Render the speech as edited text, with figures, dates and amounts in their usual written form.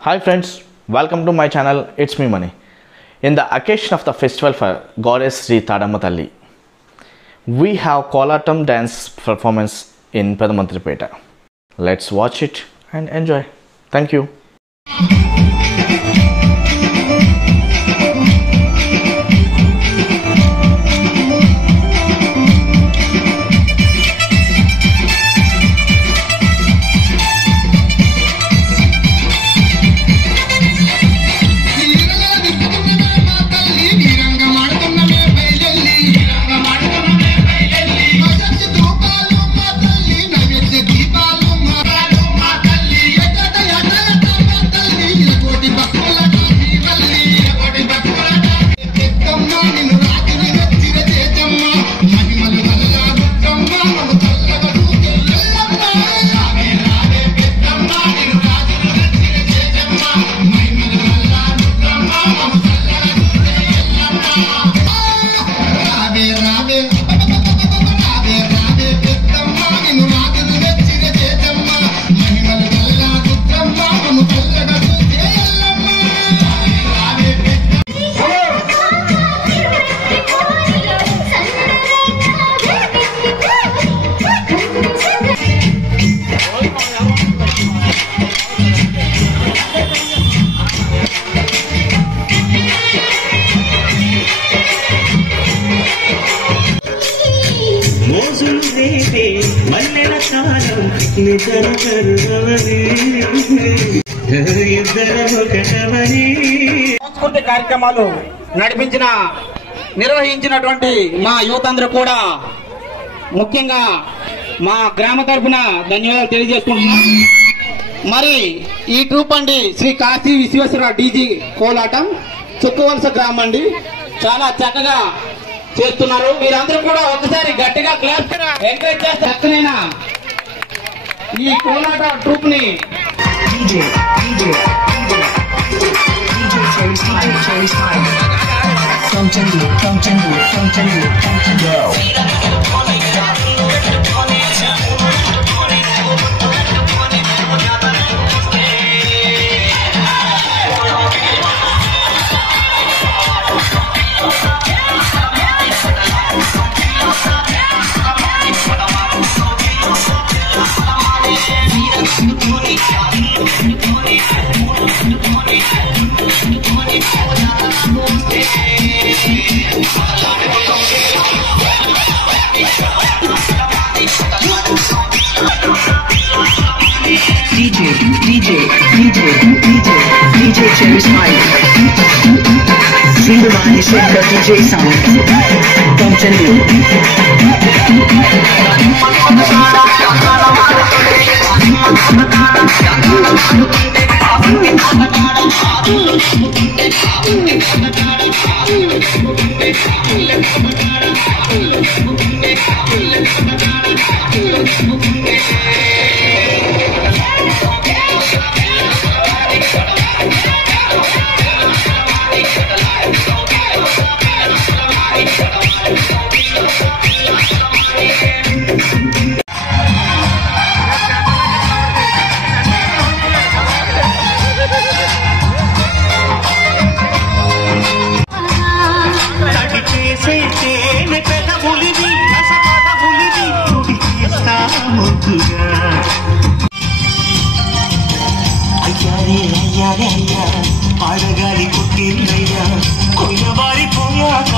Hi friends, welcome to my channel. It's me Mani. In the occasion of the festival for Goddess Sri Tadamma Talli, we have Kolatam dance performance in Pedamantripeta. Let's watch it and enjoy. Thank you. సాంస్కృతిక కార్యక్రమాలు నిర్వహించినటువంటి మా youth అందరూ కూడా ముఖ్యంగా మా గ్రామ తరఫున ధన్యవాదాలు తెలియజేసుకుంటున్నాం. మరి ఈ ట్రూప్ అండి శ్రీ కాశీ విశ్వేశ్వర డీజీ కోలాటం చుక్కవలస గ్రామం అండి, చాలా చక్కగా చేస్తున్నారు. మీరందరూ కూడా ఒకసారి గట్టిగా క్లాప్ ఎంకరేజ్ చేస్తే చక్కనైనా ఈ కోలాట ట్రూప్ ని DJ Cherry's Mike. Sridharani Shankar DJ Sound. From Chennai. అయ్యారే అయ్యా ఆడగాలి కొట్టిందయ్యా కొయ్యవారి పోయాక